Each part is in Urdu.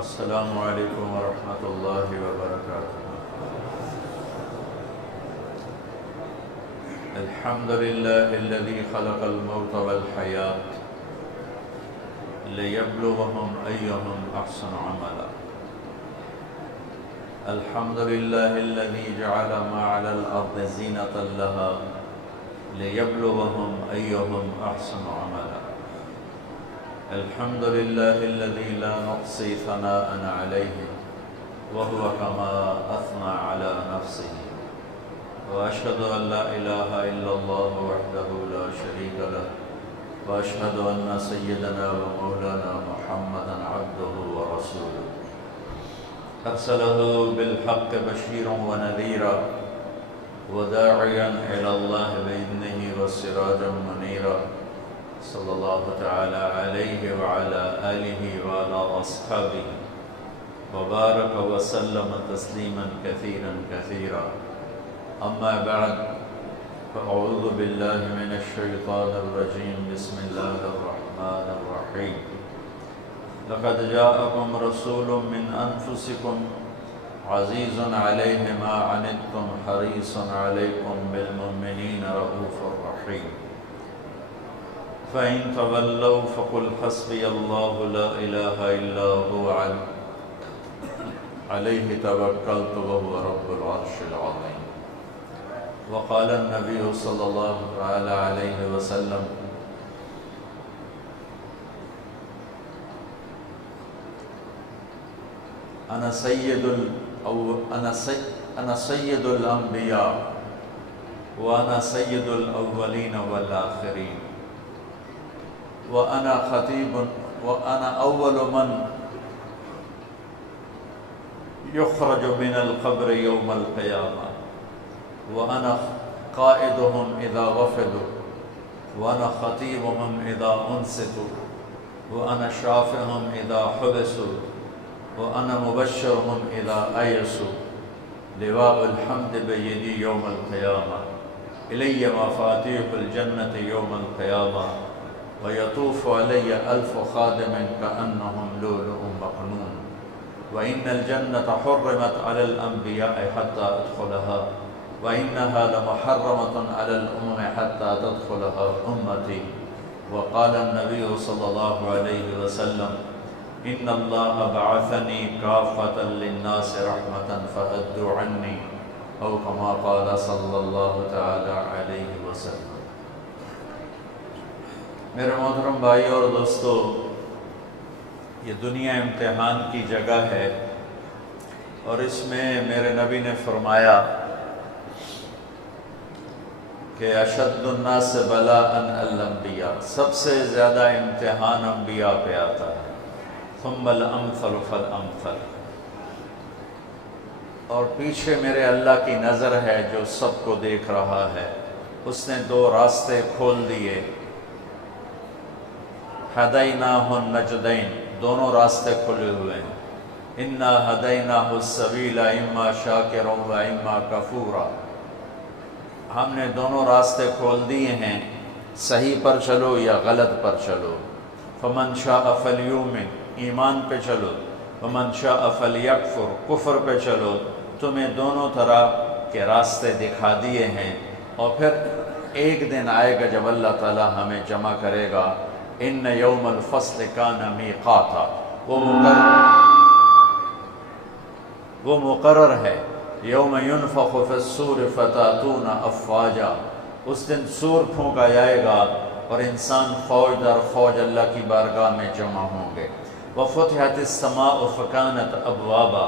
السلام علیکم ورحمۃ اللہ وبرکاتہ۔ الحمد للہ الذی خلق الموت والحیاة لیبلوہم ایہم احسن عملا۔ الحمد للہ الذی جعل ما علی الارض زینۃ لها لیبلوہم ایہم احسن عملا۔ الحمد للہ الذی لا نحصی ثناء علیہ وهو كما اثنى على نفسه، واشهد ان لا اله الا الله وحده لا شريك له، واشهد ان سيدنا ومولانا محمدا عبده ورسوله ارسله بالحق بشيرا ونذيرا وداعيا الى الله باذنه وسراجا منيرا، صلی اللہ تعالی علیہ وعلى آلہ وعلى اصحابہ وبارک وسلم تسلیما کثیرا کثیرا۔ اما بعد فاعوذ باللہ من الشیطان الرجیم، بسم اللہ الرحمن الرحیم۔ لقد جاءکم رسول من انفسکم عزیز علیہ ما عنتم حریص علیکم بالمؤمنین رؤوف رحیم۔ فَإِن تَوَلَّوْا فَقُلْ حَسْبِيَ اللَّهُ لَا إِلَهَ إِلَّا هُوَ عَلَيْهِ تَوَكَّلْتُ وَهُوَ رَبُّ الْعَرْشِ الْعَظِيمِ۔ وقال النبي صلى الله عليه وسلم: أنا سيد الأنبياء وأنا سيد الأولين والآخرين، وأنا خطيب وأنا أول من يخرج من القبر يوم القيامة، وأنا قائدهم إذا غفلوا، وأنا خطيبهم إذا أنصتوا، وأنا شافعهم إذا حبسوا، وأنا مبشرهم إذا أيسوا، لواء الحمد بيدي يوم القيامة، إلي مفاتيح الجنة يوم القيامة، ويطوف علي 1000 خادم كأنهم لؤلؤ مكنون، وإن الجنة حرمت على الأنبياء حتى أدخلها، وإنها لمحرمة على الأمم حتى تدخلها أمتي، وقال النبي صلى الله عليه وسلم: إن الله بعثني كافة للناس رحمة فأدوا عني، أو كما قال صلى الله تعالى عليه وسلم۔ میرے محترم بھائی اور دوستو، یہ دنیا امتحان کی جگہ ہے، اور اس میں میرے نبی نے فرمایا کہ اشد الناس بلاء الانبیاء، سب سے زیادہ امتحان انبیاء پہ آتا ہے، ثم الامثل فالامثل، اور پیچھے میرے اللہ کی نظر ہے جو سب کو دیکھ رہا ہے۔ اس نے 2 راستے کھول دیے، ہدیناہ النجدین، دونوں راستے کھلے ہوئے ہیں۔ انا ہدیناہ السبیل اما شاکرا و اما کفورا، ہم نے دونوں راستے کھول دیے ہیں، صحیح پر چلو یا غلط پر چلو۔ فمن شاء فلیؤمن، ایمان پہ چلو، ومن شاء فلیکفر، کفر پہ چلو۔ تمہیں دونوں طرح کے راستے دکھا دیے ہیں، اور پھر ایک دن آئے گا جب اللہ تعالی ہمیں جمع کرے گا۔ ان یوم الفصل کان میقاتا، وہ مقرر ہے۔ یوم ینفخ فی الصور فتاتون افواجا، اس دن سور پھونکا جائے گا اور انسان فوج در فوج اللہ کی بارگاہ میں جمع ہوں گے۔ وفتحت السماء فکانت ابوابا،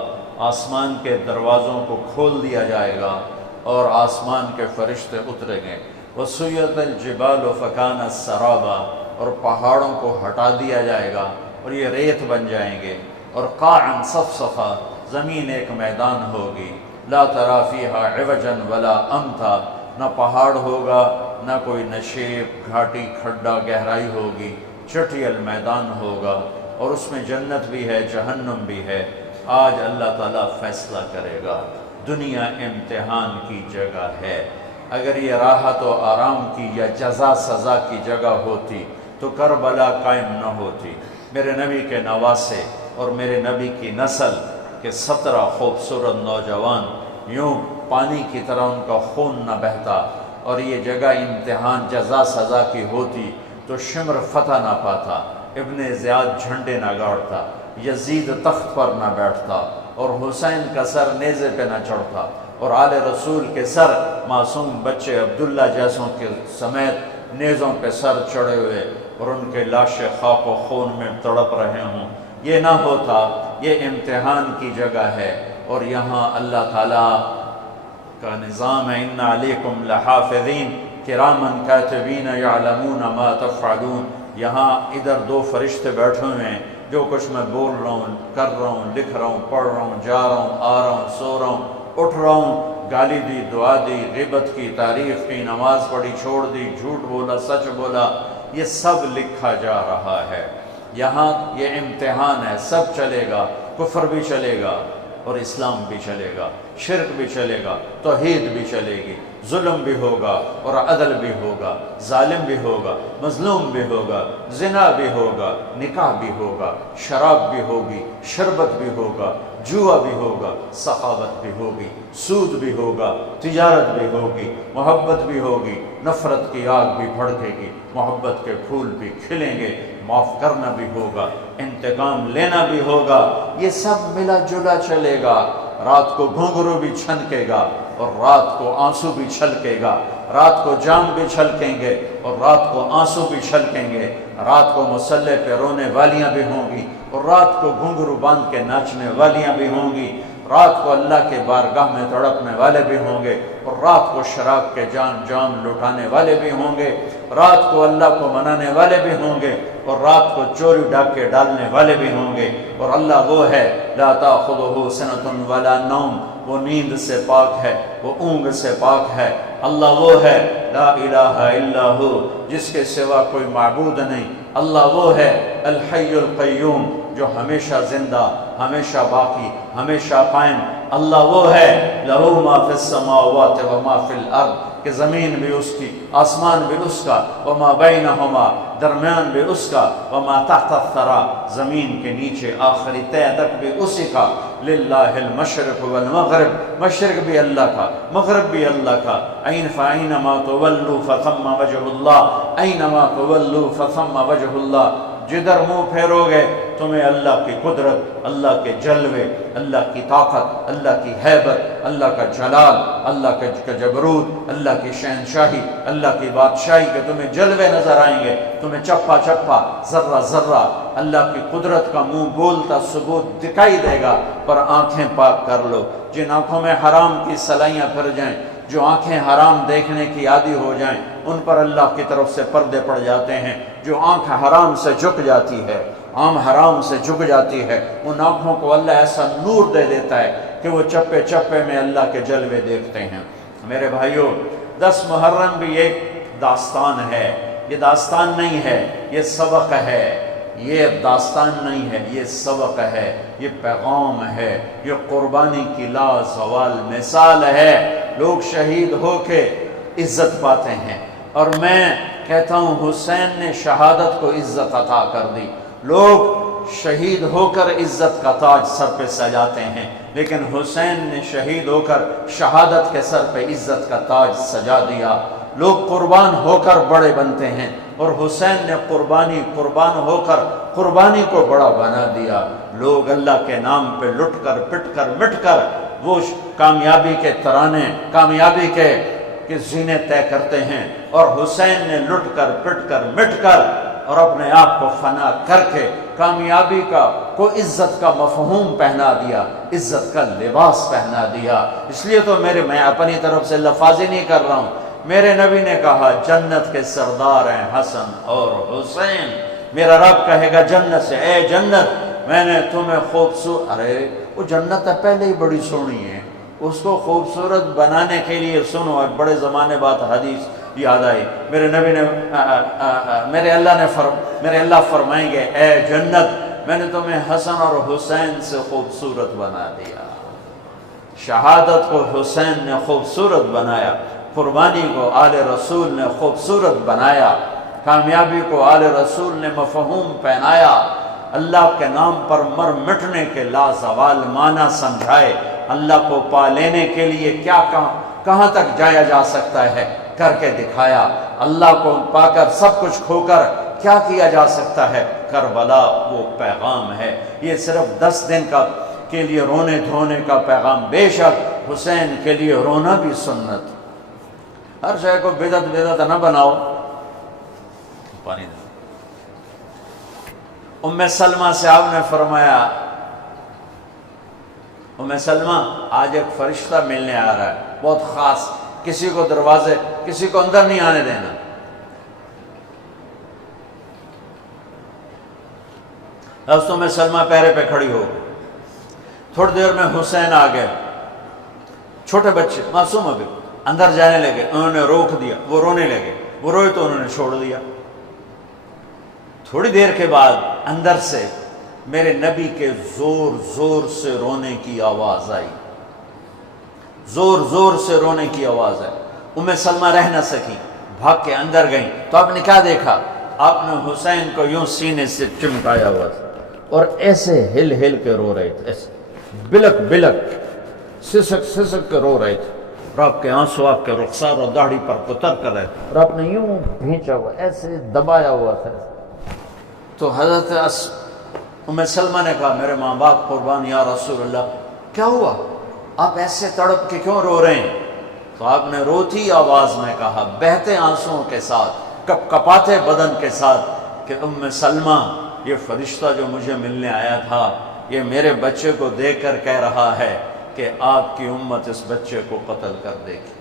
آسمان کے دروازوں کو کھول دیا جائے گا اور آسمان کے فرشتے اتریں گے۔ وسیرت الجبال فکانت سرابا، اور پہاڑوں کو ہٹا دیا جائے گا اور یہ ریت بن جائیں گے۔ اور قاعا صفصفا، زمین ایک میدان ہوگی۔ لا تری فیہا عوجا ولا امتا، نہ پہاڑ ہوگا نہ کوئی نشیب، گھاٹی، کھڈا، گہرائی ہوگی، چٹیل میدان ہوگا، اور اس میں جنت بھی ہے، جہنم بھی ہے۔ آج اللہ تعالیٰ فیصلہ کرے گا۔ دنیا امتحان کی جگہ ہے۔ اگر یہ راحت و آرام کی یا جزا سزا کی جگہ ہوتی تو کربلا قائم نہ ہوتی۔ میرے نبی کے نواسے اور میرے نبی کی نسل کے 17 خوبصورت نوجوان یوں پانی کی طرح ان کا خون نہ بہتا اور یہ جگہ امتحان جزا سزا کی ہوتی تو شمر فتح نہ پاتا، ابن زیاد جھنڈے نہ گاڑتا، یزید تخت پر نہ بیٹھتا اور حسین کا سر نیزے پہ نہ چڑھتا اور آل رسول کے سر معصوم بچے عبداللہ جیسوں کے سمیت نیزوں پہ سر چڑھے ہوئے اور ان کے لاشیں خاک و خون میں تڑپ رہے ہوں۔ یہ نہ ہوتا، یہ امتحان کی جگہ ہے اور یہاں اللہ تعالیٰ کا نظام ہے، ان علیکم لحافظین کرامن کاتبین یعلمون ما تفعلون۔ یہاں ادھر 2 فرشتے بیٹھے ہوئے ہیں، جو کچھ میں بول رہا ہوں، کر رہا ہوں، لکھ رہا ہوں، پڑھ رہا ہوں، جا رہا ہوں، آ رہا ہوں، سو رہا ہوں، اٹھ رہا ہوں، گالی دی، دعا دی، غیبت کی، تعریف کی، نماز پڑھی، چھوڑ دی، جھوٹ بولا، سچ بولا، یہ سب لکھا جا رہا ہے۔ یہاں یہ امتحان ہے، سب چلے گا، کفر بھی چلے گا اور اسلام بھی چلے گا، شرک بھی چلے گا، توحید بھی چلے گی، ظلم بھی ہوگا اور عدل بھی ہوگا، ظالم بھی ہوگا، مظلوم بھی ہوگا، زنا بھی ہوگا، نکاح بھی ہوگا، شراب بھی ہوگی، شربت بھی ہوگا، جوا بھی ہوگا، سخاوت بھی ہوگی، سود بھی ہوگا، تجارت بھی ہوگی، محبت بھی ہوگی، نفرت کی آگ بھی بھڑکے گی، محبت کے پھول بھی کھلیں گے، معاف کرنا بھی ہوگا، انتقام لینا بھی ہوگا، یہ سب ملا جلا چلے گا۔ رات کو گھنگرو بھی چھنکے گا اور رات کو آنسو بھی چھلکے گا، رات کو جام بھی چھلکیں گے اور رات کو آنسو بھی چھلکیں گے، رات کو مسلح پہ رونے والیاں بھی ہوں گی اور رات کو گھنگرو باندھ کے ناچنے والیاں بھی ہوں گی، رات کو اللہ کے بارگاہ میں تڑپنے والے بھی ہوں گے اور رات کو شراب کے جام لٹانے والے بھی ہوں گے، رات کو اللہ کو منانے والے بھی ہوں گے اور رات کو چوری ڈاکے ڈالنے والے بھی ہوں گے۔ اور اللہ وہ ہے لا تأخذہ سنۃ ولا نوم، وہ نیند سے پاک ہے، وہ اونگ سے پاک ہے۔ اللہ وہ ہے لا الہ الا ہو، جس کے سوا کوئی معبود نہیں۔ اللہ وہ ہے الحی القیوم، جو ہمیشہ زندہ، ہمیشہ باقی، ہمیشہ قائم۔ اللہ وہ ہے لہ ما فی السماوات و ما فی الارض، کہ زمین بھی اس کی، آسمان بھی اس کا، وما بینہما، درمیان بھی اس کا، وما تحت الثری، زمین کے نیچے آخری تہ تک بھی اسی کا۔ للہ المشرق والمغرب، مشرق بھی اللہ کا، مغرب بھی اللہ کا۔ فأینما تولوا فثم وجہ اللہ، اینما تولوا فثم وجہ اللہ، جدھر منہ پھیرو گے تمہیں اللہ کی قدرت، اللہ کے جلوے، اللہ کی طاقت، اللہ کی ہیبت، اللہ کا جلال، اللہ کا جبروت، اللہ کی شہنشاہی، اللہ کی بادشاہی کے تمہیں جلوے نظر آئیں گے، تمہیں چپا چپا، ذرہ ذرہ اللہ کی قدرت کا منہ بولتا ثبوت دکھائی دے گا۔ پر آنکھیں پاک کر لو، جن آنکھوں میں حرام کی سلائیاں پھر جائیں، جو آنکھیں حرام دیکھنے کی عادی ہو جائیں، ان پر اللہ کی طرف سے پردے پڑ جاتے ہیں۔ جو آنکھ حرام سے جھک جاتی ہے، عام حرام سے جھک جاتی ہے، ان آنکھوں کو اللہ ایسا نور دے دیتا ہے کہ وہ چپے چپے میں اللہ کے جلوے دیکھتے ہیں۔ میرے بھائیوں، 10 محرم بھی ایک داستان ہے، یہ داستان نہیں ہے، یہ سبق ہے۔ یہ داستان نہیں ہے، یہ سبق ہے، یہ پیغام ہے، یہ قربانی کی لا زوال مثال ہے۔ لوگ شہید ہو کے عزت پاتے ہیں، اور میں کہتا ہوں حسین نے شہادت کو عزت عطا کر دی۔ لوگ شہید ہو کر عزت کا تاج سر پہ سجاتے ہیں، لیکن حسین نے شہید ہو کر شہادت کے سر پہ عزت کا تاج سجا دیا۔ لوگ قربان ہو کر بڑے بنتے ہیں، اور حسین نے قربان ہو کر قربانی کو بڑا بنا دیا۔ لوگ اللہ کے نام پہ لٹ کر پٹ کر مٹ کر وہ کامیابی کے ترانے، کامیابی کے زینے طے کرتے ہیں، اور حسین نے لٹ کر پٹ کر مٹ کر اور اپنے آپ کو فنا کر کے کامیابی کو عزت کا مفہوم پہنا دیا، عزت کا لباس پہنا دیا۔ اس لیے تو میں اپنی طرف سے لفاظی نہیں کر رہا ہوں، میرے نبی نے کہا جنت کے سردار ہیں حسن اور حسین۔ میرا رب کہے گا جنت سے، اے جنت میں نے تمہیں خوبصورت، ارے وہ جنت پہلے ہی بڑی سونی ہے، اس کو خوبصورت بنانے کے لیے سنو، ایک بڑے زمانے بعد حدیث یاد آئی، میرے نبی نے میرے اللہ فرمائیں گے اے جنت میں نے تمہیں حسن اور حسین سے خوبصورت بنا دیا۔ شہادت کو حسین نے خوبصورت بنایا، قربانی کو آل رسول نے خوبصورت بنایا، کامیابی کو آل رسول نے مفہوم پہنایا۔ اللہ کے نام پر مر مٹنے کے لازوال معنی سمجھائے، اللہ کو پا لینے کے لیے کیا کہاں تک جایا جا سکتا ہے کر کے دکھایا، اللہ کو پا کر سب کچھ کھو کر کیا کیا جا سکتا ہے، کربلا وہ پیغام ہے۔ یہ صرف 10 دن کے لیے رونے دھونے کا پیغام، بے شک حسین کے لیے رونا بھی سنت۔ ہر شے کو بدعت نہ بناؤ۔ پانی دے۔ ام سلمہ سے آپ نے فرمایا، ام سلمہ آج ایک فرشتہ ملنے آ رہا ہے، بہت خاص، کسی کو دروازے، کسی کو اندر نہیں آنے دینا۔ حضرت ام سلمہ پیرے پہ کھڑی ہو گئی۔ تھوڑی دیر میں حسین آ گئے، چھوٹے بچے معصوم ابھی، اندر جانے لگے، انہوں نے روک دیا، وہ رونے لگے، وہ روئے تو انہوں نے چھوڑ دیا۔ تھوڑی دیر کے بعد اندر سے میرے نبی کے زور زور سے رونے کی آواز آئی، زور زور سے رونے کی آواز آئی۔ ام سلمہ رہ نہ سکی، بھاگ کے اندر گئیں تو آپ نے کیا دیکھا؟ آپ نے حسین کو یوں سینے سے چمٹایا ہوا تھا اور ایسے ہل ہل کے رو رہے تھے، ایسے بلک بلک سسک سسک کے رو رہے تھے، اور آپ کے آنسو آپ کے رخسار اور داڑھی پر اتر کر رہے تھے، اور آپ نے یوں بھینچا ہوا، ایسے دبایا ہوا تھا۔ تو حضرت ام سلمہ نے کہا، میرے ماں باپ قربان یا رسول اللہ، کیا ہوا؟ آپ ایسے تڑپ کے کیوں رو رہے ہیں؟ تو آپ نے روتی آواز میں کہا، بہتے آنسوؤں کے ساتھ، کپ کپاتے بدن کے ساتھ، کہ ام سلمہ، یہ فرشتہ جو مجھے ملنے آیا تھا، یہ میرے بچے کو دیکھ کر کہہ رہا ہے کہ آپ کی امت اس بچے کو قتل کر دے گی،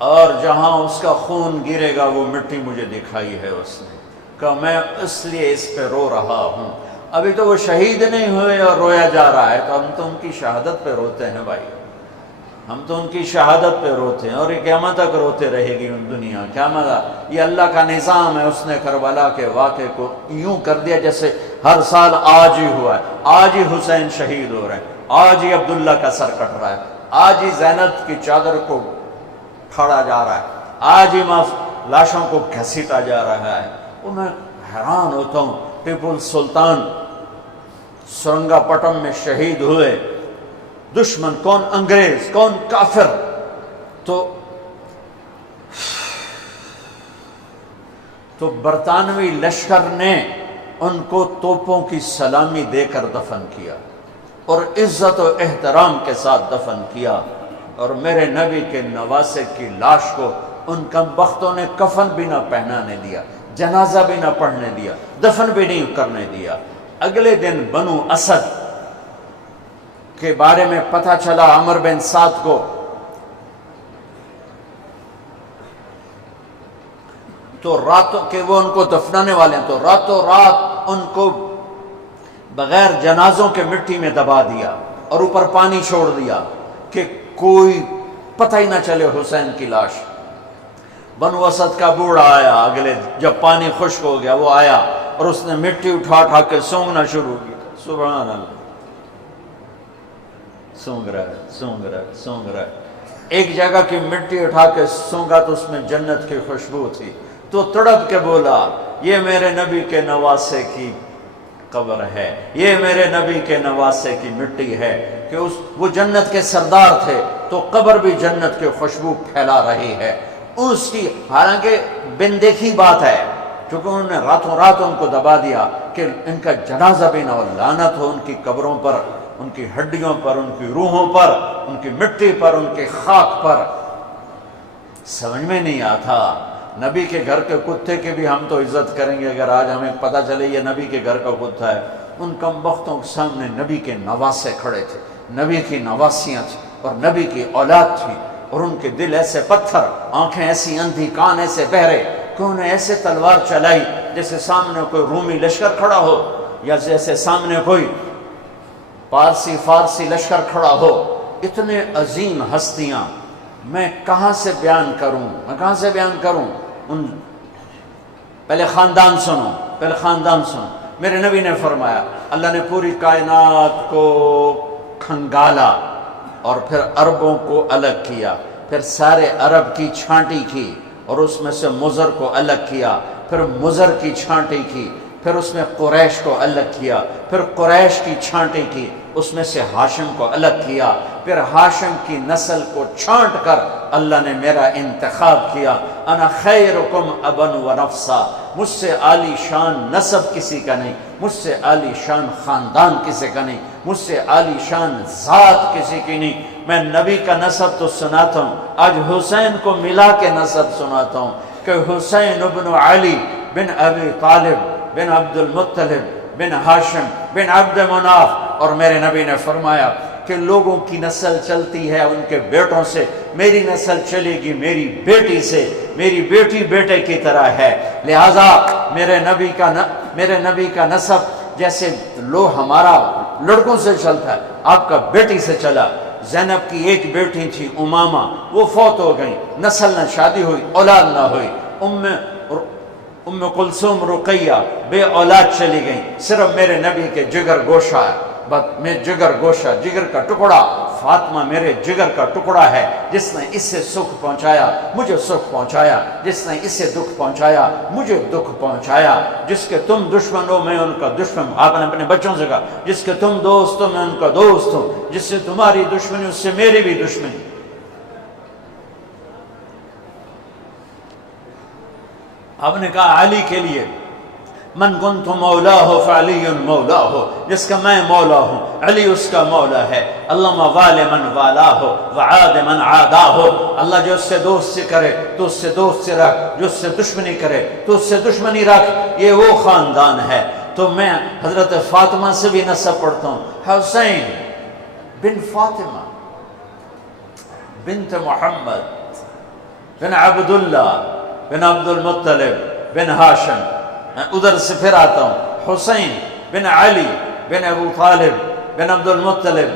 اور جہاں اس کا خون گرے گا وہ مٹی مجھے دکھائی ہے اس نے، کہ میں اس لیے اس پہ رو رہا ہوں۔ ابھی تو وہ شہید نہیں ہوئے اور رویا جا رہا ہے، تو ہم تو ان کی شہادت پہ روتے ہیں بھائی، ہم تو ان کی شہادت پہ روتے ہیں، اور یہ قیامت تک روتے رہے گی ان دنیا۔ قیامت، یہ اللہ کا نظام ہے، اس نے کربلا کے واقعے کو یوں کر دیا جیسے ہر سال آج ہی ہوا ہے، آج ہی حسین شہید ہو رہے ہیں، آج ہی عبداللہ کا سر کٹ رہا ہے، آج ہی زینب کی چادر کو پھاڑا جا رہا ہے، آج ہی لاشوں کو گھسیٹا جا رہا ہے۔ وہ میں حیران ہوتا ہوں، ٹیپو سلطان سرنگا پٹم میں شہید ہوئے، دشمن کون؟ انگریز، کون؟ کافر۔ تو برطانوی لشکر نے ان کو توپوں کی سلامی دے کر دفن کیا، اور عزت و احترام کے ساتھ دفن کیا، اور میرے نبی کے نواسے کی لاش کو ان کم بختوں نے کفن بھی نہ پہنانے دیا، جنازہ بھی نہ پڑھنے دیا، دفن بھی نہیں کرنے دیا۔ اگلے دن بنو اسد کے بارے میں پتہ چلا عمر بن سعد کو، تو راتوں کہ وہ ان کو دفنانے والے ہیں، تو راتوں رات ان کو بغیر جنازوں کے مٹی میں دبا دیا اور اوپر پانی چھوڑ دیا کہ کوئی پتہ ہی نہ چلے حسین کی لاش۔ بنو اسد کا بوڑھا آیا، اگلے جب پانی خشک ہو گیا وہ آیا اور اس نے مٹی اٹھا اٹھا کے سونگنا شروع کیا۔ سبحان اللہ، سونگ رہا ہے، سونگ رہا ہے، سونگ رہا ہے۔ ایک جگہ کی مٹی اٹھا کے سونگا تو اس میں جنت کی خوشبو تھی، تو تڑپ کے بولا، یہ میرے نبی کے نواسے کی قبر ہے، یہ میرے نبی کے نواسے کی مٹی ہے، کہ وہ جنت کے سردار تھے تو قبر بھی جنت کی خوشبو پھیلا رہی ہے اس کی۔ حالانکہ بن دیکھی بات ہے، کیونکہ انہوں نے راتوں رات ان کو دبا دیا کہ ان کا جنازہ بھی نہ ہو، لعنت ہو ان کی قبروں پر، ان کی ہڈیوں پر، ان کی روحوں پر، ان کی مٹی پر، ان کی خاک پر۔ سمجھ میں نہیں آتا، نبی کے گھر کے کتے کی بھی ہم تو عزت کریں گے اگر آج ہمیں پتہ چلے یہ نبی کے گھر کا کتا ہے۔ ان کم بختوں کے سامنے نبی کے نواسے کھڑے تھے، نبی کی نواسیاں تھیں اور نبی کی اولاد تھی، اور ان کے دل ایسے پتھر، آنکھیں ایسی اندھی، کان ایسے بہرے کہ انہیں ایسے تلوار چلائی جیسے سامنے کوئی رومی لشکر کھڑا ہو، یا جیسے سامنے کوئی فارسی لشکر کھڑا ہو۔ اتنے عظیم ہستیاں، میں کہاں سے بیان کروں؟ پہلے خاندان سنو۔ میرے نبی نے فرمایا، اللہ نے پوری کائنات کو کھنگالا اور پھر عربوں کو الگ کیا، پھر سارے عرب کی چھانٹی کی اور اس میں سے مضر کو الگ کیا، پھر مضر کی چھانٹی کی، پھر اس میں قریش کو الگ کیا، پھر قریش کی چھانٹی کی، اس میں سے ہاشم کو الگ کیا، پھر ہاشم کی نسل کو چھانٹ کر اللہ نے میرا انتخاب کیا۔ انا خیرکم ابا و نفسا، مجھ سے عالی شان نسب کسی کا نہیں، مجھ سے عالی شان خاندان کسی کا نہیں، مجھ سے عالی شان ذات کسی کی نہیں۔ میں نبی کا نسب تو سناتا ہوں، آج حسین کو ملا کے نسب سناتا ہوں کہ حسین ابن علی بن ابی طالب بن عبد المطلب بن ہاشم بن عبد مناف، اور میرے نبی نے فرمایا کہ لوگوں کی نسل چلتی ہے ان کے بیٹوں سے، میری نسل چلے گی میری بیٹی سے، میری بیٹی بیٹے کی طرح ہے۔ لہذا میرے نبی کا نسب جیسے ہمارا لڑکوں سے چلتا ہے، آپ کا بیٹی سے چلا۔ زینب کی ایک بیٹی تھی امامہ، وہ فوت ہو گئی، نسل نہ شادی ہوئی، اولاد نہ ہوئی۔ ام کلثوم رقیہ بے اولاد چلی گئیں، صرف میرے نبی کے جگر گوشہ ہے، میں جگر گوشہ، جگر کا ٹکڑا، فاطمہ میرے جگر کا ٹکڑا ہے، جس نے اس سے سکھ پہنچایا مجھے سکھ پہنچایا، جس نے اس سے دکھ پہنچایا مجھے دکھ پہنچایا۔ جس کے تم دشمن ہو میں ان کا دشمن، آپ نے اپنے بچوں سے کہا جس کے تم دوست ہو میں ان کا دوست ہوں، جس سے تمہاری دشمنی اس سے میری بھی دشمنی۔ آپ نے کہا علی کے لیے من کنت مولا ہو فعلی مولا ہو، جس کا میں مولا ہوں علی اس کا مولا ہے۔ اللہم وال من والا ہو وعاد من عادا ہو، اللہ جو اس سے دوستی کرے تو اس سے دوستی رکھ، جو اس سے دشمنی کرے تو اس سے دشمنی رکھ، یہ وہ خاندان ہے۔ تو میں حضرت فاطمہ سے بھی نسب پڑھتا ہوں، حسین بن فاطمہ بنت محمد بن عبداللہ بن عبد المطلب بن ہاشم، میں ادھر سے پھر آتا ہوں، حسین بن علی بن ابو طالب بن عبد المطلب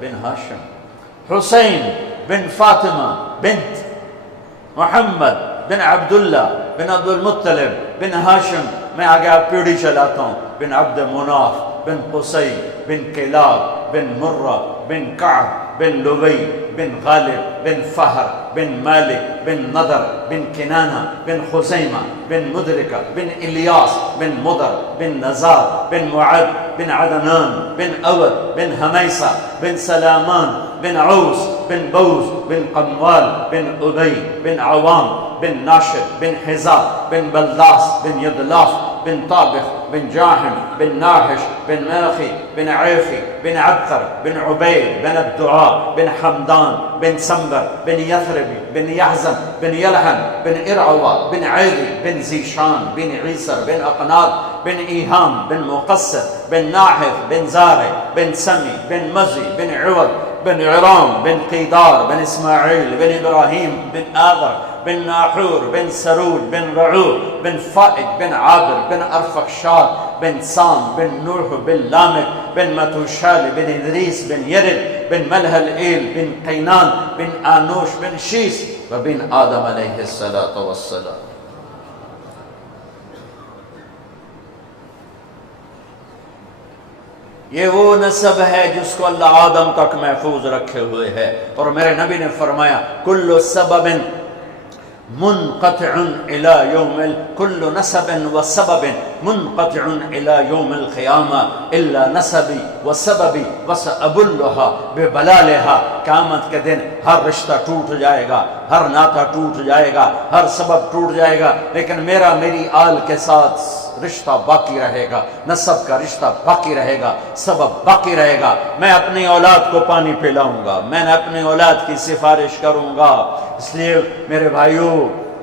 بن ہاشم، حسین بن فاطمہ بنت محمد بن عبداللہ بن عبد المطلب بن ہاشم، میں آگے آپ پیڑھی چلاتا ہوں، بن عبد مناف بن قصی بن کلاب بن مرہ بن کعب بن لبی بن غالب بن فہر بن مالک بن نضر بن کنانہ بن خزیمہ بن مدرکہ بن الیاس بن مدر بن نزار بن معد بن عدنان بن اود بن حمیسہ بن سلامان بن عوس بن بوز بن قموال بن ابی بن عوام بن ناشر بن حزاب بن بلداس بن یدلاف بن طابخ بن جاحم بن ناحش بن ماخي بن عيفي بن عبقر بن عبيد بن الدعاء بن حمدان بن سنبر بن يثربي بن يحزن بن يلحن بن إرعوى بن عيدي بن زيشان بن عيسر بن أقناط بن إيهام بن مقصر بن ناحف بن زارع بن سمي بن مزي بن عوض بن عرام بن قيدار بن إسماعيل بن إبراهيم بن آذر بن ناحور بن سرود بن رعوب بن فائد بن عابر بن أرفخشاد بن سام بن نوح بن لامك بن متوشال بن إدريس بن يرد بن ملهل إيل بن قينان بن آنوش بن شيس وبن آدم عليه الصلاة والسلام۔ یہ وہ نسب ہے جس کو اللہ آدم تک محفوظ رکھے ہوئے ہے، اور میرے نبی نے فرمایا کل سبب منقطع الى يوم كل نسب وسبب منقطع الى يوم القيامة الا نسبي وسببي وسأبلها ببلالها، قیامت کے دن ہر رشتہ ٹوٹ جائے گا، ہر ناطہ ٹوٹ جائے گا، ہر سبب ٹوٹ جائے گا، لیکن میری آل کے ساتھ رشتہ باقی رہے گا، نسب کا رشتہ باقی رہے گا، سبب باقی رہے گا۔ میں اپنی اولاد کو پانی پلاؤں گا، میں نے اپنی اولاد کی سفارش کروں گا۔ اس لیے میرے بھائیوں،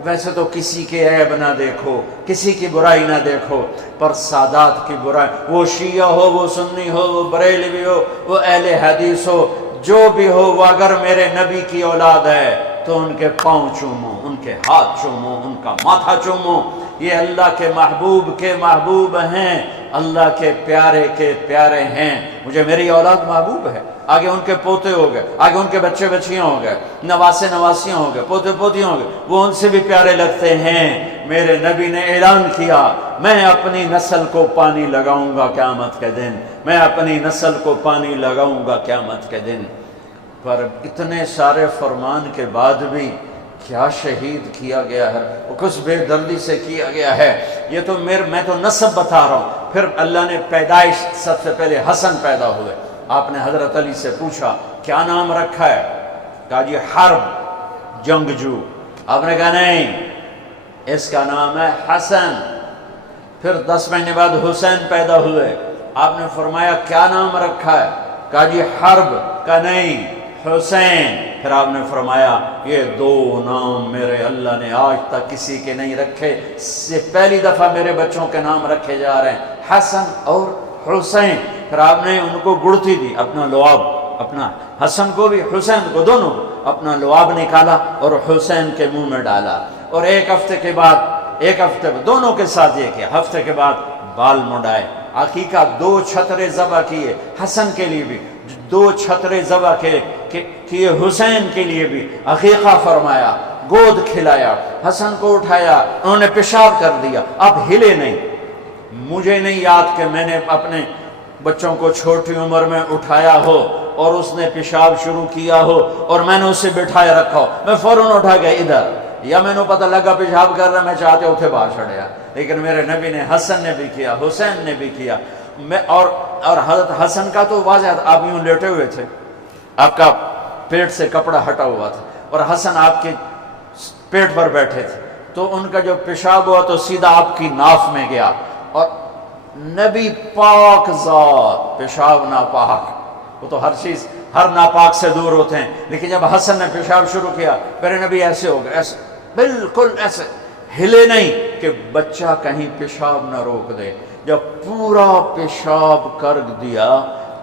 ویسے تو کسی کے عیب نہ دیکھو، کسی کی برائی نہ دیکھو، پر سادات کی برائی، وہ شیعہ ہو، وہ سنی ہو، وہ بریلوی ہو، وہ اہل حدیث ہو، جو بھی ہو، وہ اگر میرے نبی کی اولاد ہے تو ان کے پاؤں چومو، ان کے ہاتھ چومو، ان کا ماتھا چومو۔ یہ اللہ کے محبوب ہیں، اللہ کے پیارے ہیں۔ مجھے میری اولاد محبوب ہے، آگے ان کے پوتے ہو گئے، آگے ان کے بچے بچیاں ہو گئے، نواسیاں ہو گئے، پوتے پوتیاں ہو گئے، وہ ان سے بھی پیارے لگتے ہیں۔ میرے نبی نے اعلان کیا میں اپنی نسل کو پانی لگاؤں گا قیامت کے دن، میں اپنی نسل کو پانی لگاؤں گا قیامت کے دن۔ پر اتنے سارے فرمان کے بعد بھی کیا شہید کیا گیا ہے، وہ کس بے دردی سے کیا گیا ہے، یہ تو میں تو نسب بتا رہا ہوں۔ پھر اللہ نے پیدائش، سب سے پہلے حسن پیدا ہوئے۔ آپ نے حضرت علی سے پوچھا کیا نام رکھا ہے؟ کہا جی حرب، جنگجو۔ آپ نے کہا نہیں، اس کا نام ہے حسن۔ پھر 10 مہینے بعد حسین پیدا ہوئے۔ آپ نے فرمایا کیا نام رکھا ہے؟ کہا جی حرب۔ کہا نہیں، حسین۔ پھر آپ نے فرمایا یہ 2 نام میرے اللہ نے آج تک کسی کے نہیں رکھے، سے پہلی دفعہ میرے بچوں کے نام رکھے جا رہے ہیں، حسن اور حسین۔ پھر آپ نے ان کو گڑتی دی، اپنا لعاب، اپنا حسن کو بھی حسین کو، دونوں اپنا لعاب نکالا اور حسین کے منہ میں ڈالا۔ اور ایک ہفتے دونوں کے ساتھ یہ کیا، ہفتے کے بعد بال مڈائے، عقیقہ 2 چھترے ذبح کیے حسن کے لیے بھی، 2 چھترے ذبح کیے حسین کے لیے بھی، عقیقہ فرمایا، گود کھلایا، حسن کو اٹھایا، انہوں نے پیشاب کر دیا، اب ہلے نہیں۔ مجھے نہیں یاد کہ میں نے اپنے بچوں کو چھوٹی عمر میں اٹھایا ہو اور اس نے پیشاب شروع کیا ہو اور میں نے اسے بٹھائے رکھا ہو، میں فوراً اٹھا گیا ادھر، یا میں نے پتہ لگا پیشاب کر رہا، میں چاہتے اتھے باہر چھڑیا۔ لیکن میرے نبی نے، حسن نے بھی کیا، حسین نے بھی کیا۔ اور حضرت حسن کا تو واضح، آپ یوں لیٹے ہوئے تھے، آپ کا پیٹ سے کپڑا ہٹا ہوا تھا، اور حسن آپ کے پیٹ پر بیٹھے تھے، تو ان کا جو پیشاب ہوا تو سیدھا آپ کی ناف میں گیا، اور نبی پاک ذات، پیشاب ناپاک، وہ تو ہر چیز، ہر ناپاک سے دور ہوتے ہیں، لیکن جب حسن نے پیشاب شروع کیا، میرے نبی ایسے ہو گئے، ایسے بالکل ایسے ہلے نہیں کہ بچہ کہیں پیشاب نہ روک دے۔ جب پورا پیشاب کر دیا،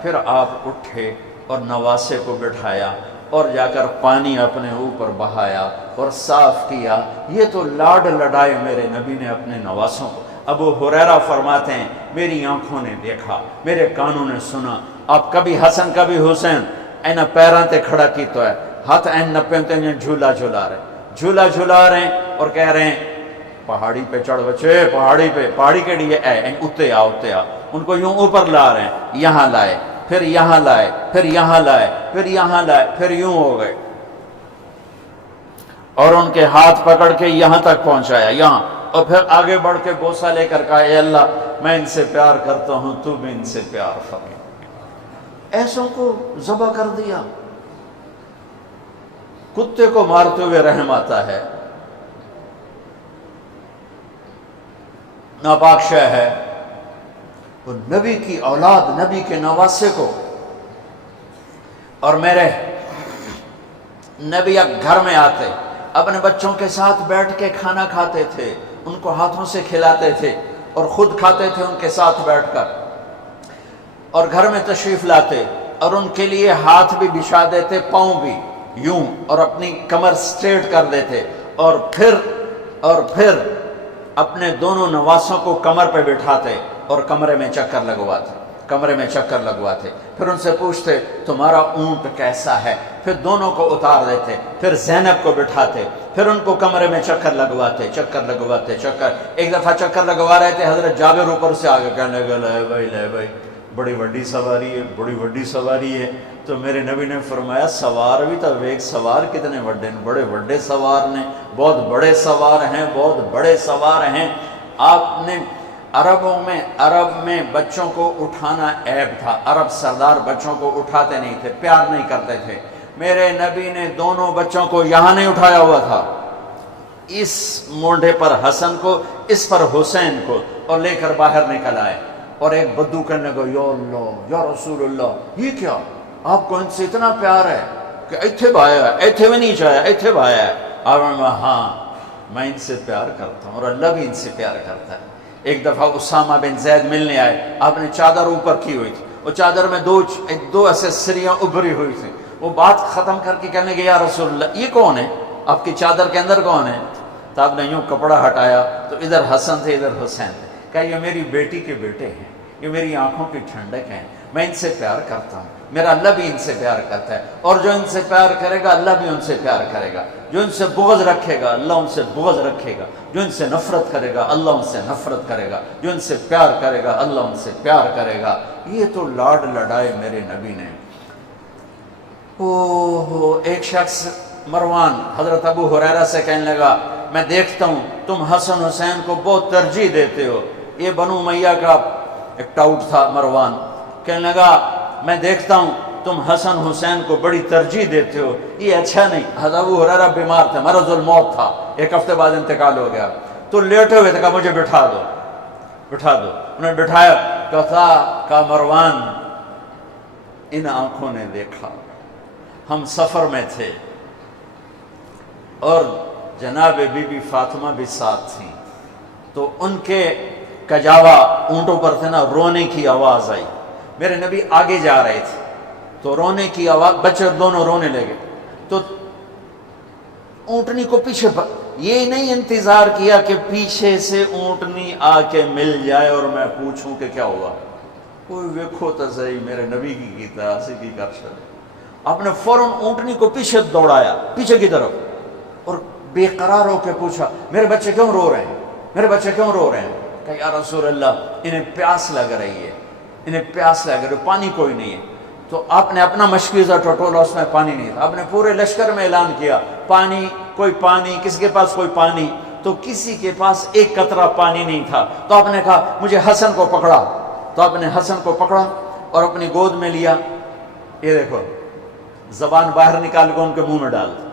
پھر آپ اٹھے اور نواسے کو بٹھایا اور جا کر پانی اپنے اوپر بہایا اور صاف کیا۔ یہ تو لاڈ لڈائے میرے نبی نے اپنے نواسوں کو۔ ابو ہریرہ فرماتے ہیں میری آنکھوں نے دیکھا، میرے کانوں نے سنا، آپ کبھی حسن کبھی حسین اینا پیران تے کھڑا کی تو ہے، ہاتھ این نپے تے جھولا جھولا رہے ہیں اور کہہ رہے ہیں پہاڑی پہ چڑھ بچے، پہاڑی کے لیے اتے آ، ان کو یوں اوپر لا رہے ہیں، یہاں لائے، پھر یہاں لائے، پھر یہاں لائے، پھر یہاں لائے، پھر یوں ہو گئے، اور ان کے ہاتھ پکڑ کے یہاں تک پہنچایا، یہاں، اور پھر آگے بڑھ کے بوسہ لے کر کہا اے اللہ میں ان سے پیار کرتا ہوں، تو بھی ان سے پیار فرما۔ ایسوں کو ذبح کر دیا۔ کتے کو مارتے ہوئے رحم آتا ہے، ناپاک شے ہے، وہ نبی کی اولاد، نبی کے نواسے کو۔ اور میرے نبی گھر میں آتے، اپنے بچوں کے ساتھ بیٹھ کے کھانا کھاتے تھے، ان کو ہاتھوں سے کھلاتے تھے اور خود کھاتے تھے ان کے ساتھ بیٹھ کر، اور گھر میں تشریف لاتے اور ان کے لیے ہاتھ بھی بچھا دیتے، پاؤں بھی یوں، اور اپنی کمر سٹریٹ کر دیتے، اور پھر اپنے دونوں نواسوں کو کمر پہ بٹھاتے اور کمرے میں چکر لگواتے، پھر ان سے پوچھتے تمہارا اونٹ کیسا ہے، پھر دونوں کو اتار دیتے، پھر زینب کو بٹھاتے، پھر ان کو کمرے میں چکر لگواتے۔ ایک دفعہ چکر لگوا رہے تھے، حضرت جابر اوپر سے آگے کہنے لگے لے بھائی بڑی وڈی سواری ہے، تو میرے نبی نے فرمایا سوار بھی تو ایک سوار کتنے وڈے ہیں، بڑے وڈے سوار نے، بہت بڑے سوار ہیں۔ آپ نے عرب میں بچوں کو اٹھانا عیب تھا، عرب سردار بچوں کو اٹھاتے نہیں تھے، پیار نہیں کرتے تھے۔ میرے نبی نے دونوں بچوں کو یہاں نہیں اٹھایا ہوا تھا، اس مونڈے پر حسن کو، اس پر حسین کو، اور لے کر باہر نکل آئے، اور ایک بدو کہنے لگا یا اللہ یا رسول اللہ یہ کیا، آپ کو ان سے اتنا پیار ہے کہ ایتھے بایا ہے، ایتھے بھی نہیں چاہیا، ایتھے بایا ہے۔ اور ہاں میں ان سے پیار کرتا ہوں اور اللہ بھی ان سے پیار کرتا ہے۔ ایک دفعہ اسامہ بن زید ملنے آئے، آپ نے چادر اوپر کی ہوئی تھی، وہ چادر میں دو ایسے سریاں ابھری ہوئی تھیں، وہ بات ختم کر کے کہنے لگے یا رسول اللہ یہ کون ہے، آپ کی چادر کے اندر کون ہے؟ تو آپ نے یوں کپڑا ہٹایا تو ادھر حسن تھے ادھر حسین تھے، کہا یہ میری بیٹی کے بیٹے ہیں، یہ میری آنکھوں کی ٹھنڈک ہیں، میں ان سے پیار کرتا ہوں، میرا اللہ بھی ان سے پیار کرتا ہے، اور جو ان سے پیار کرے گا اللہ بھی ان سے پیار کرے گا، جو ان سے بغض رکھے گا اللہ ان سے بغض رکھے گا، جو ان سے نفرت کرے گا اللہ ان سے نفرت کرے گا، جو ان سے پیار کرے گا اللہ ان سے پیار کرے گا۔ یہ تو لاڈ لڑائے میرے نبی نے۔ ایک شخص مروان حضرت ابو ہریرہ سے کہنے لگا میں دیکھتا ہوں تم حسن حسین کو بہت ترجیح دیتے ہو. یہ بنو امیہ کا ایک ٹاؤٹ تھا مروان. کہنے لگا میں دیکھتا ہوں تم حسن حسین کو بڑی ترجیح دیتے ہو, یہ اچھا نہیں. حضرت ابو ہریرہ بیمار تھے, مرض الموت تھا, 1 ہفتے بعد انتقال ہو گیا. تو لیٹے ہوئے تھے, کہا مجھے بٹھا دو. انہوں نے بٹھایا. کہا مروان ان آنکھوں نے دیکھا, ہم سفر میں تھے اور جناب بی بی فاطمہ بھی ساتھ تھیں, تو ان کے کجاوا اونٹوں پر تھے نا, رونے کی آواز آئی. میرے نبی آگے جا رہے تھے تو رونے کی آواز, بچے دونوں رونے لگے. تو اونٹنی کو پیچھے یہ نہیں انتظار کیا کہ پیچھے سے اونٹنی آ کے مل جائے اور میں پوچھوں کہ کیا ہوا. کوئی ویکھو تو صحیح میرے نبی کی کیتا اسی کی کر شد. آپ نے فوراً اونٹنی کو پیچھے دوڑایا, پیچھے کی طرف, اور بے قرار ہو کے پوچھا میرے بچے کیوں رو رہے ہیں, میرے بچے کیوں رو رہے ہیں. کہ یا رسول اللہ انہیں پیاس لگ رہی ہے, انہیں پیاس لگ رہی ہے, پانی کوئی نہیں ہے. تو آپ نے اپنا مشکیزہ ٹٹولا, اس میں پانی نہیں تھا. آپ نے پورے لشکر میں اعلان کیا پانی, کوئی پانی, کسی کے پاس کوئی پانی. تو کسی کے پاس ایک قطرہ پانی نہیں تھا. تو آپ نے کہا مجھے حسن کو پکڑا. تو آپ نے حسن کو پکڑا اور اپنی گود میں لیا. یہ دیکھو زبان باہر نکال کے ان کے منہ میں ڈال دی.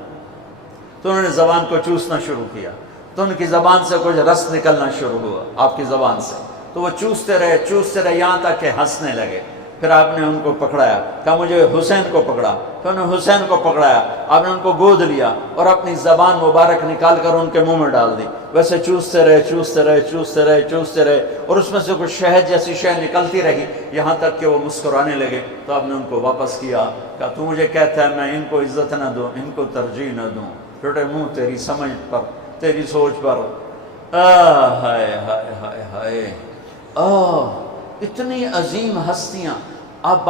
تو انہوں نے زبان کو چوسنا شروع کیا, تو ان کی زبان سے کچھ رس نکلنا شروع ہوا آپ کی زبان سے. تو وہ چوستے رہے یہاں تک کہ ہنسنے لگے. پھر آپ نے ان کو پکڑایا, کہا مجھے حسین کو پکڑا. پھر انہوں نے حسین کو پکڑایا, آپ نے ان کو گود لیا اور اپنی زبان مبارک نکال کر ان کے منہ میں ڈال دی. ویسے چوستے رہے اور اس میں سے کچھ شہد جیسی شے نکلتی رہی یہاں تک کہ وہ مسکرانے لگے. تو آپ نے ان کو واپس کیا, کہا تو مجھے کہتا ہے میں ان کو عزت نہ دوں, ان کو ترجیح نہ دوں. پھٹے منہ تیری سمجھ پر, تیری سوچ پر. ہائے ہائے ہائے ہائے, اتنی عظیم ہستیاں. آپ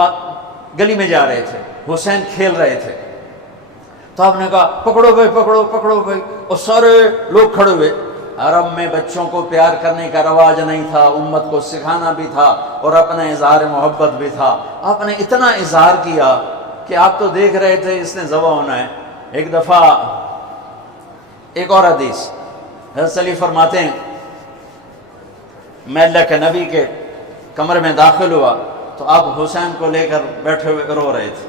گلی میں جا رہے تھے, حسین کھیل رہے تھے, تو آپ نے کہا پکڑو بھائی, اور سارے لوگ کھڑے ہوئے. عرب میں بچوں کو پیار کرنے کا رواج نہیں تھا, امت کو سکھانا بھی تھا اور اپنا اظہار محبت بھی تھا. آپ نے اتنا اظہار کیا کہ آپ تو دیکھ رہے تھے اس نے ذبح ہونا ہے. ایک دفعہ ایک اور حدیث حضرت علی فرماتے ہیں میں اللہ کے نبی کے کمرے میں داخل ہوا تو آپ حسین کو لے کر بیٹھے ہوئے رو رہے تھے.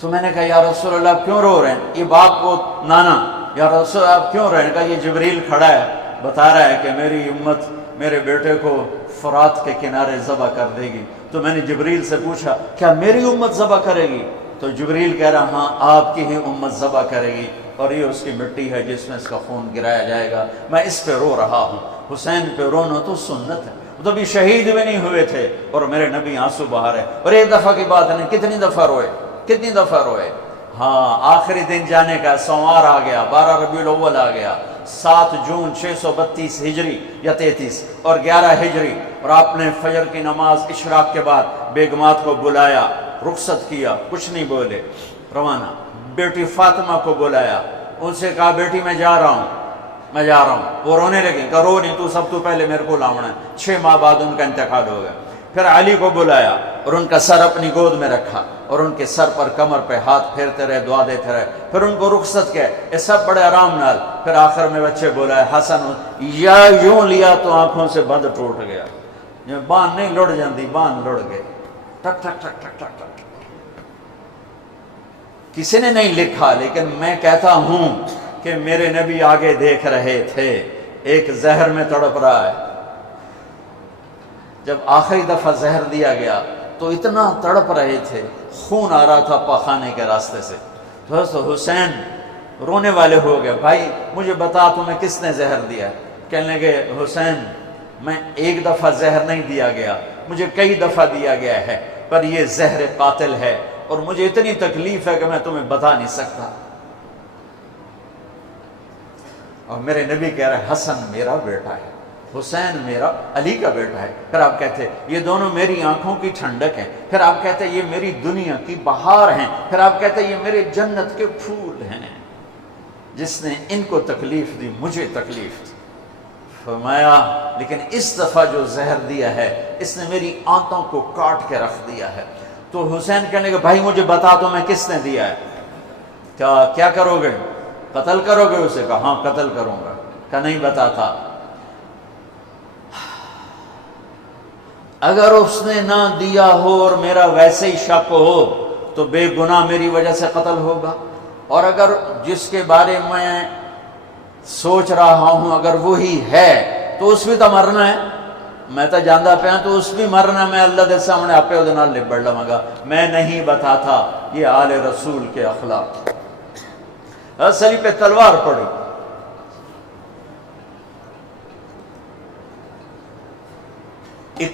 تو میں نے کہا یا رسول اللہ آپ کیوں رو رہے ہیں؟ یہ باپ کو نانا, یا رسول اللہ آپ کیوں رو رہے ہیں؟ کہا یہ جبریل کھڑا ہے, بتا رہا ہے کہ میری امت میرے بیٹے کو فرات کے کنارے ذبح کر دے گی. تو میں نے جبریل سے پوچھا کیا میری امت ذبح کرے گی؟ تو جبریل کہہ رہا ہاں آپ کی ہی امت ذبح کرے گی, اور یہ اس کی مٹی ہے جس میں اس کا خون گرایا جائے گا. میں اس پہ رو رہا ہوں. حسین پہ رونا تو سنت ہے, وہ تو بھی شہید بھی نہیں ہوئے تھے اور میرے نبی آنسو بہا رہے. اور ایک دفعہ کی بات نہیں, کتنی دفعہ روئے. ہاں آخری دن جانے کا, سوار آ گیا, 12 ربیع الاول آ گیا, 7 جون 632 ہجری یا 33 اور 11 ہجری. اور آپ نے فجر کی نماز اشراق کے بعد بیگمات کو بلایا, رخصت کیا, کچھ نہیں بولے, روانہ. بیٹی فاطمہ کو بلایا, ان سے کہا بیٹی میں جا رہا ہوں. وہ رونے لگے, کہا رو نہیں, تو سب تو پہلے میرے کو لاؤنا ہے. 6 ماہ بعد ان کا انتقال ہو گیا. پھر علی کو بلایا اور ان کا سر اپنی گود میں رکھا اور ان کے سر پر کمر پہ ہاتھ پھیرتے رہے, دعا دیتے رہے. پھر ان کو رخصت کیا, یہ سب بڑے آرام نال. پھر آخر میں بچے بولا ہے حسن, یا یوں لیا تو آنکھوں سے بند ٹوٹ گیا. باندھ نہیں لڑ جاندی, باندھ لڑ گئے, ٹک ٹک ٹک ٹک ٹک ٹک. کسی نے نہیں لکھا, لیکن میں کہتا ہوں کہ میرے نبی آگے دیکھ رہے تھے, ایک زہر میں تڑپ رہا ہے. جب آخری دفعہ زہر دیا گیا تو اتنا تڑپ رہے تھے, خون آ رہا تھا پاخانے کے راستے سے. تو حسین رونے والے ہو گئے, بھائی مجھے بتا تمہیں کس نے زہر دیا؟ کہنے لگے حسین میں ایک دفعہ زہر نہیں دیا گیا, مجھے کئی دفعہ دیا گیا ہے, پر یہ زہر قاتل ہے اور مجھے اتنی تکلیف ہے کہ میں تمہیں بتا نہیں سکتا. اور میرے نبی کہہ رہے حسن میرا بیٹا ہے, حسین میرا علی کا بیٹا ہے. پھر آپ کہتے ہیں یہ دونوں میری آنکھوں کی ٹھنڈک ہیں. پھر آپ کہتے ہیں یہ میری دنیا کی بہار ہیں. پھر آپ کہتے ہیں یہ میرے جنت کے پھول ہیں. جس نے ان کو تکلیف دی مجھے تکلیف دی. فرمایا لیکن اس دفعہ جو زہر دیا ہے اس نے میری آنتوں کو کاٹ کے رکھ دیا ہے. تو حسین کہنے لگے بھائی مجھے بتا تو میں کس نے دیا ہے؟ کیا کرو گے؟ قتل کرو گے اسے؟ کہا ہاں قتل کروں گا۔ کہ نہیں بتاتا۔ اگر اس نے نہ دیا ہو اور میرا ویسے ہی شک ہو تو بے گناہ میری وجہ سے قتل ہوگا، اور اگر جس کے بارے میں سوچ رہا ہوں اگر وہی ہے تو اس بھی تو مرنا ہے، میں تو جاندہ پیا تو اس بھی مرنا، میں اللہ دے سامنے آپ پہ نال لبڑ لواں گا۔ میں نہیں بتاتا۔ یہ آل رسول کے اخلاق۔ سلی پہ تلوار پڑی،